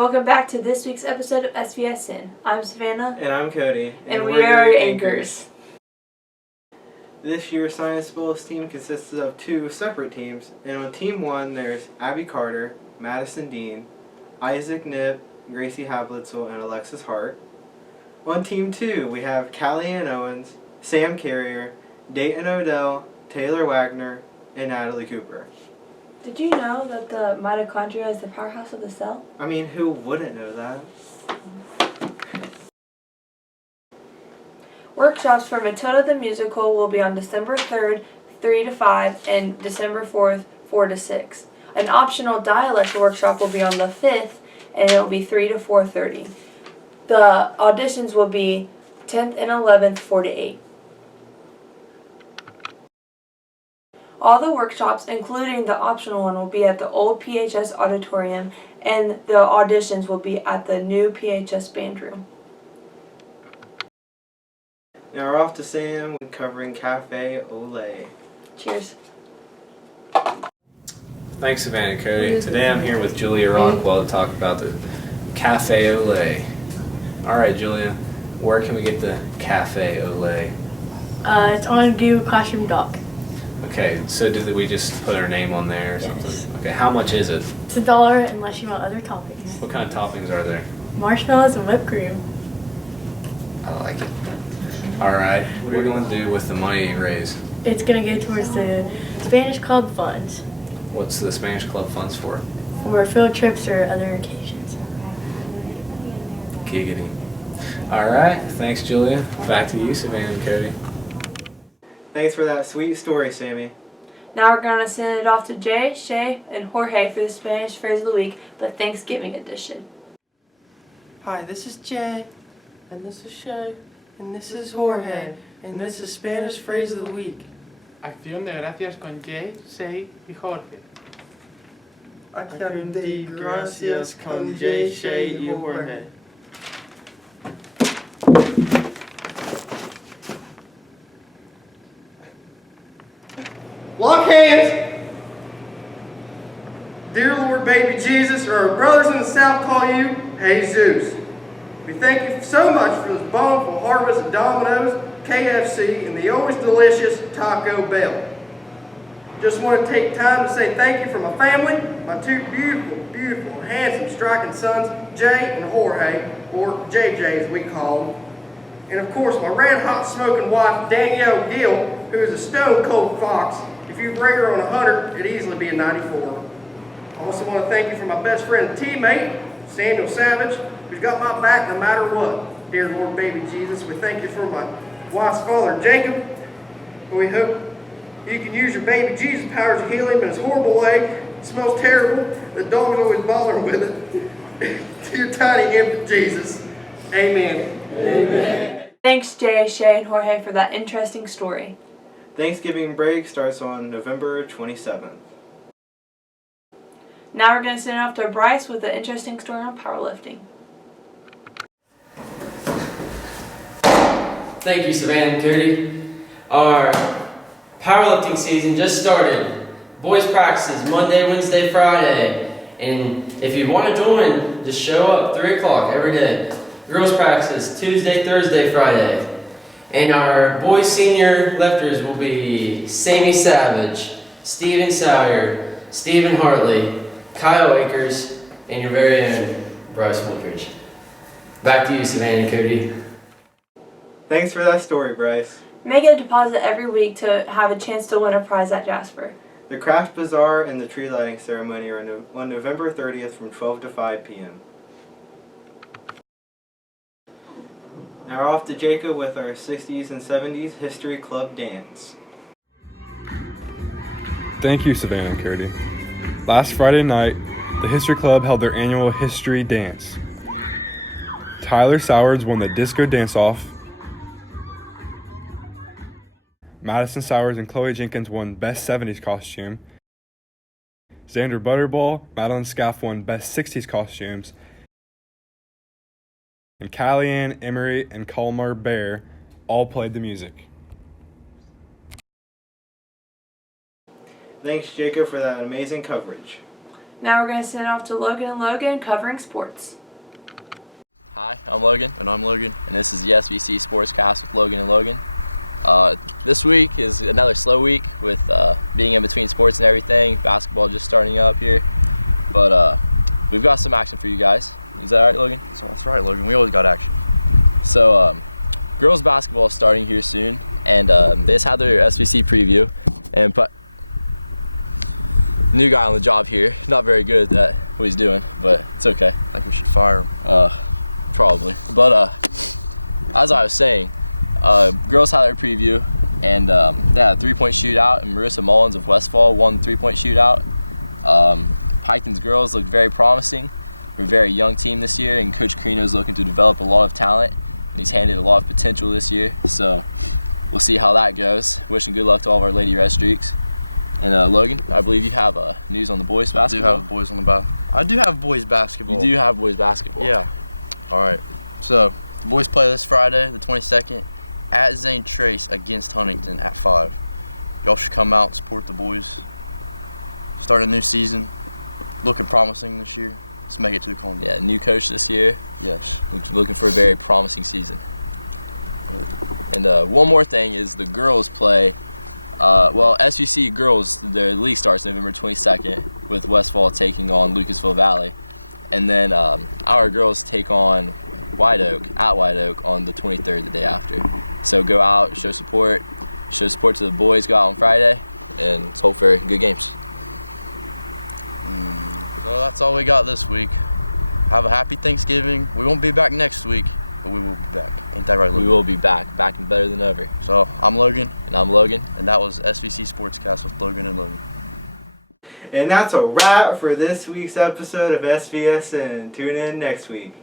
Welcome back to this week's episode of SVSN. I'm Savannah. And I'm Cody. And we are your anchors. This year's Science Bowls team consists of two separate teams. And on Team 1, there's Abby Carter, Madison Dean, Isaac Knipp, Gracie Hablitzel, and Alexis Hart. On Team 2, we have Callie-Ann Owens, Sam Carrier, Dayton Odell, Taylor Wagner, and Natalie Cooper. Did you know that the mitochondria is the powerhouse of the cell? I mean, who wouldn't know that? Workshops for Matilda the Musical will be on December 3rd, 3 to 5, and December 4th, 4 to 6. An optional dialect workshop will be on the 5th, and it will be 3 to 4:30. The auditions will be 10th and 11th, 4 to 8. All the workshops, including the optional one, will be at the old PHS auditorium, and the auditions will be at the new PHS band room. Now we're off to Sam covering Cafe Au Lait. Cheers. Thanks, Savannah and Cody. Today I'm here with Julia Rockwell to talk about the Cafe Au Lait. Alright, Julia, where can we get the Cafe Au Lait? It's on Google Classroom Doc. Okay, so did we just put our name on there or something? Yes. Okay, how much is it? It's $1 unless you want other toppings. What kind of toppings are there? Marshmallows and whipped cream. I like it. Alright, what are we going to do with the money you raise? It's going to go towards the Spanish Club funds What's the Spanish Club funds for? for field trips or other occasions. Giggity. Alright, thanks, Julia. Back to you, Savannah and Cody. Thanks for that sweet story, Sammy. Now we're going to send it off to Jay, Shay, and Jorge for the Spanish phrase of the week, the Thanksgiving edition. Hi, this is Jay, and this is Shay, and this is Jorge, and this is Spanish phrase of the week. Acción de gracias con Jay, Shay y Jorge. Acción de gracias con Jay, Shay, y Jorge. Lock hands! Dear Lord baby Jesus, or our brothers in the South call you Jesus. We thank you so much for this bountiful harvest of Domino's, KFC, and the always delicious Taco Bell. Just want to take time to say thank you for my family, my two beautiful, handsome, striking sons, Jay and Jorge, or JJ as we call them. And of course, my red-hot smoking wife, Danielle Gill, who is a stone-cold fox. If you rate her on 100, it'd easily be a 94. I also want to thank you for my best friend and teammate, Samuel Savage, who's got my back no matter what. Dear Lord baby Jesus, we thank you for my wife's father, Jacob. And we hope you can use your baby Jesus powers to heal him in his horrible leg. It smells terrible. The dog's always bothering with it. Dear tiny infant Jesus. Amen. Amen. Thanks, Jay, Shay, and Jorge for that interesting story. Thanksgiving break starts on November 27th. Now we're going to send it off to Bryce with an interesting story on powerlifting. Thank you, Savannah and Cody. Our powerlifting season just started. Boys practices Monday, Wednesday, Friday. And if you want to join, just show up 3 o'clock every day. Girls practices Tuesday, Thursday, Friday. And our boys senior lifters will be Sammy Savage, Steven Sawyer, Stephen Hartley, Kyle Akers, and your very own Bryce Woodridge. Back to you, Savannah and Cody. Thanks for that story, Bryce. Make a deposit every week to have a chance to win a prize at Jasper. The craft bazaar and the tree lighting ceremony are on November 30th from 12 to 5 p.m. Now we're off to Jacob with our 60s and 70s History Club dance. Thank you, Savannah and Cody. Last Friday night, the History Club held their annual History Dance. Tyler Sowards won the Disco Dance-Off. Madison Sowers and Chloe Jenkins won Best 70s Costume. Xander Butterball, Madeline Scaff won Best 60s Costumes. And Callie-Ann, Emery, and Kalmar Bear all played the music. Thanks, Jacob, for that amazing coverage. Now we're going to send it off to Logan and Logan covering sports. Hi, I'm Logan. And I'm Logan. And this is the SVC Sportscast with Logan and Logan. This week is another slow week with being in between sports and everything. Basketball just starting up here. But we've got some action for you guys. Is that right, Logan? That's right, Logan. We always got action. So, girls basketball is starting here soon. And they just had their SVC preview. And new guy on the job here. Not very good at what he's doing, but it's okay. I think we should fire him. Probably. But as I was saying, girls had their preview, and they had a 3-point shootout, and Marissa Mullins of Westfall won the 3-point shootout. Piketon's girls looked very promising. We're a very young team this year, and Coach Carino is looking to develop a lot of talent, and he's handed a lot of potential this year. So we'll see how that goes. Wishing good luck to all of our Lady Red Streaks. And Logan, I believe you have news on the boys basketball. I do have boys on the I do have boys basketball. You do have boys basketball. Yeah. All right. So the boys play this Friday, the 22nd, at Zane Trace against Huntington at 5. Y'all should come out and support the boys. Start a new season. Looking promising this year. Let's make it to the Columbia. Yeah, new coach this year. Yes. Looking for a very promising season. And one more thing is the girls play. SVC girls, their league starts November 22nd with Westfall taking on Lucasville Valley. And then our girls take on White Oak on the 23rd, the day after. So go out, show support to the boys, go out on Friday, and let's hope for good games. So that's all we got this week. Have a happy Thanksgiving. We won't be back next week, but we will be back. Ain't that right, Logan? We will be back and better than ever. So I'm Logan. And I'm Logan. And that was SVC Sportscast with Logan and Logan. And that's a wrap for this week's episode of SVSN. Tune in next week.